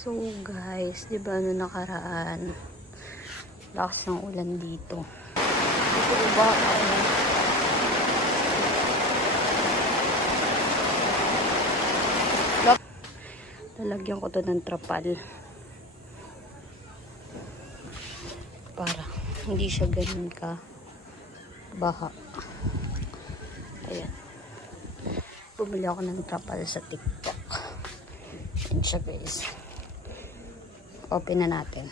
So guys, di ba ano nakaraan? Lakas ng ulan dito. Dito ba ako? Lalagyan ko to ng trapal. Para hindi siya ganun ka baha. Ayan. Bumili ako ng trapal sa TikTok. Ayan siya guys. Open na natin.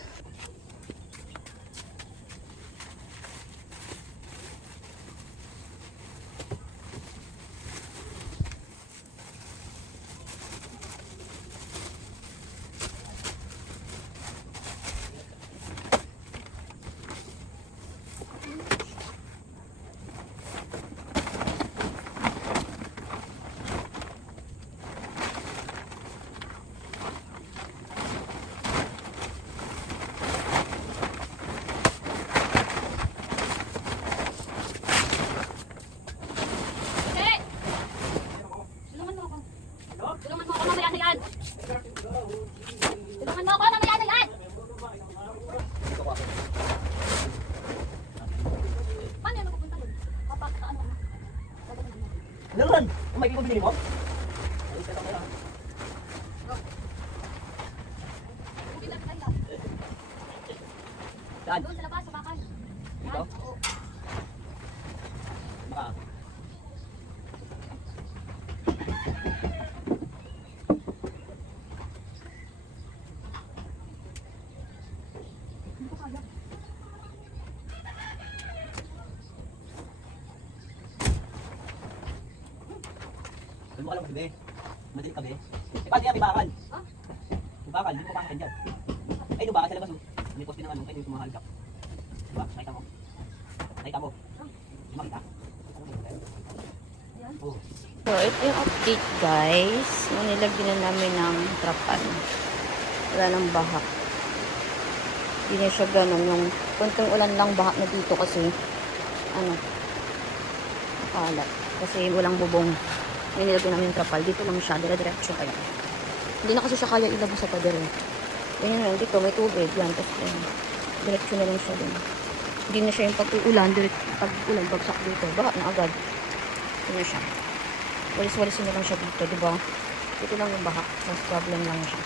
Meron! May pinili mo? Saan? Doon sa labas, sa bakal. Dito? Oo. Baka. Doon mo alam kasi be. Madilit ka be. Eh paano yan? May bakal. Ha? May bakal. Hindi mo pakakit dyan. Ay, yung bakal sa labas. May poste ng ano. Ay, yung sumahalikap. Diba? Nakita mo? Nakita mo? Hindi makita? Oo. So, ito yung update guys. Nung nilagyan na namin ng trapal. Wala nang baha. Hindi na siya ganun. Yung konting ulan lang baha na dito kasi ano, nakalat. Kasi walang bubong. Yung nilagyan namin yung trapal. Dito lang siya. Dire-diretso kayo. Hindi na kasi siya kaya ilabas sa pader. Ganyan lang. Dito may tubig. Yan. Tapos diretso na lang siya din. Hindi na siya yung pag-uulan. Pag-ulan, bagsak dito. Baha na agad. Ito na siya. Walis-walisin na lang siya dito, di ba? Dito lang yung baha. Mas problem lang siya.